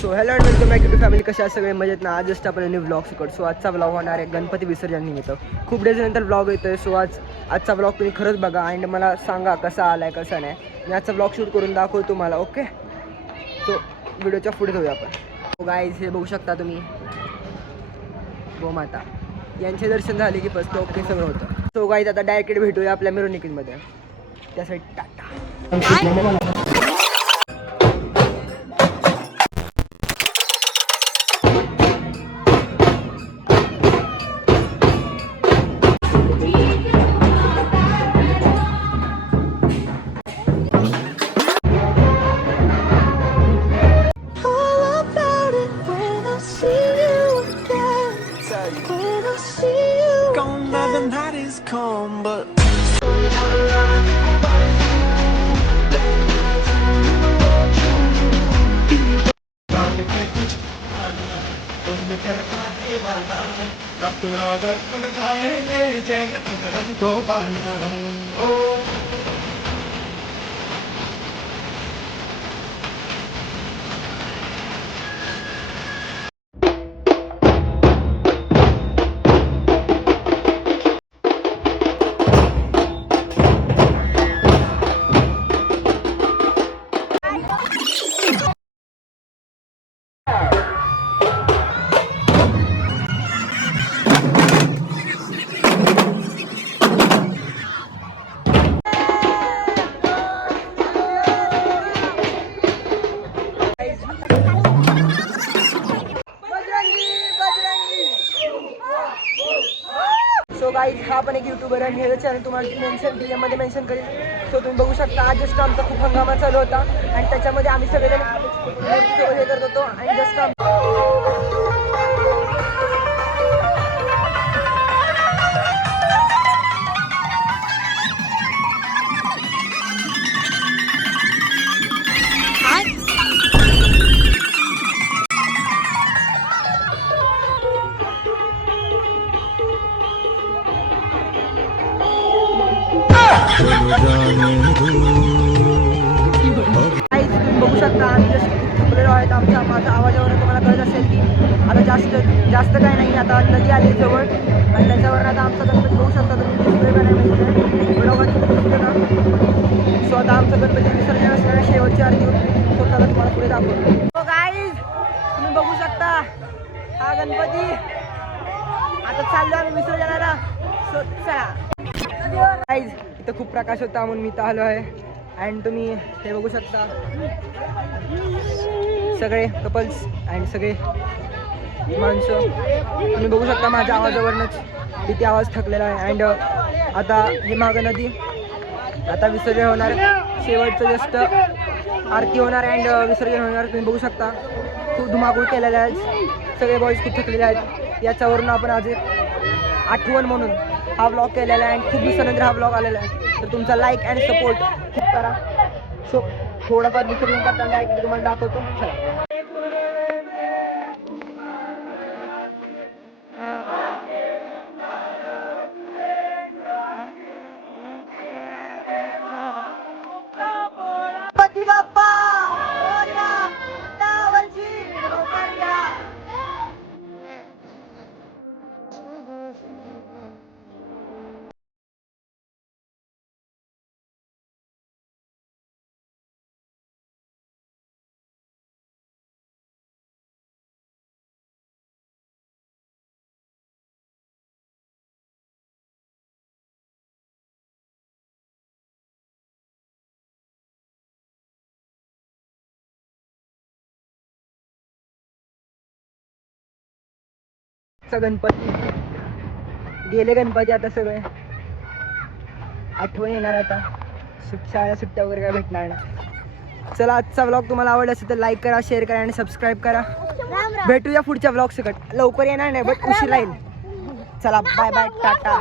So hello and welcome back to family. कशा सगळे मजेत ना. आज जस्ट आपण न्यू ब्लॉग शिकतो. सो आजचा ब्लॉग होणार आहे गणपती विसर्जन निमित्त. खूप डेजनंतर ब्लॉग येतो आहे. सो आजचा ब्लॉग तुम्ही खरंच बघा अँड मला सांगा कसा आला आहे कसा नाही. मी आजचा ब्लॉग शूट करून दाखवतो तुम्हाला. ओके, सो व्हिडिओच्या पुढे जाऊया आपण. सो गाईज हे बघू शकता तुम्ही गोमाता यांचे दर्शन झाले की फक्त ओके सगळं होतं. सो गाईज आता डायरेक्ट भेटूया आपल्या मिरवणुकीमध्ये. त्यासाठी टाटा. सो गाईज हा पण एक यूट्यूबर आहे. मी चॅनल तुम्हाला DM मध्ये मेन्शन करेल. सो तुम्ही बघू शकता आज जस्ट आमचा खूप हंगामा चालू होता आणि त्याच्यामध्ये आम्ही सगळेजण हे करत होतो आणि जस्ट बघू शकता आम्ही जस्ट थकलेलो आहेत. माझ्या आवाजावर तुम्हाला कळत असेल की आता जास्त काय नाही. आता नदी आली जवळ आणि त्याच्यावर आता आमचा गणपती बघू शकता तुम्ही. सो आता आमचं गणपती विसर्जन असणाऱ्या शेवटची आरती स्वतःला तुम्हाला पुढे दाखवतो. सो गाईज तुम्ही बघू शकता हा गणपती आता चाललो आम्ही विसर्जनाला. सो चला गाईज इथं खूप प्रकाश होता म्हणून मी इथं आलो आहे. अँड तुम्ही हे बघू शकता सगळे कपल्स अँड सगळे माणसं. तुम्ही बघू शकता माझ्या आवाजावरूनच किती आवाज थकलेला आहे. अँड आता ही मागं नदी आता विसर्जन होणार. शेवटचं जस्ट आरती होणार अँड विसर्जन होणार. तुम्ही बघू शकता खूप धुमाकूळ केलेला आहे. सगळे बॉईज खूप थकलेले आहेत. याच्यावरून आपण आज एक आठवण म्हणून हा ब्लॉग केलेला आहे. अँड खूप दिवसानंतर हा ब्लॉग आलेला आहे. तर तुमचा लाईक अँड सपोर्ट खूप करा. सो थोडंफार विसर्जन करताना तुम्हाला दाखवतो. गणपती गेले गणपती आता सगळे आठवण येणार. आता सुट्ट्या वगैरे काय भेटणार नाही. चला आजचा व्लॉग तुम्हाला आवडला असेल तर लाईक करा, शेअर करा आणि सबस्क्राईब करा. भेटूया पुढच्या व्लॉग सकट. लवकर येणार नाही बट उशीर राहील. चला बाय बाय टाटा.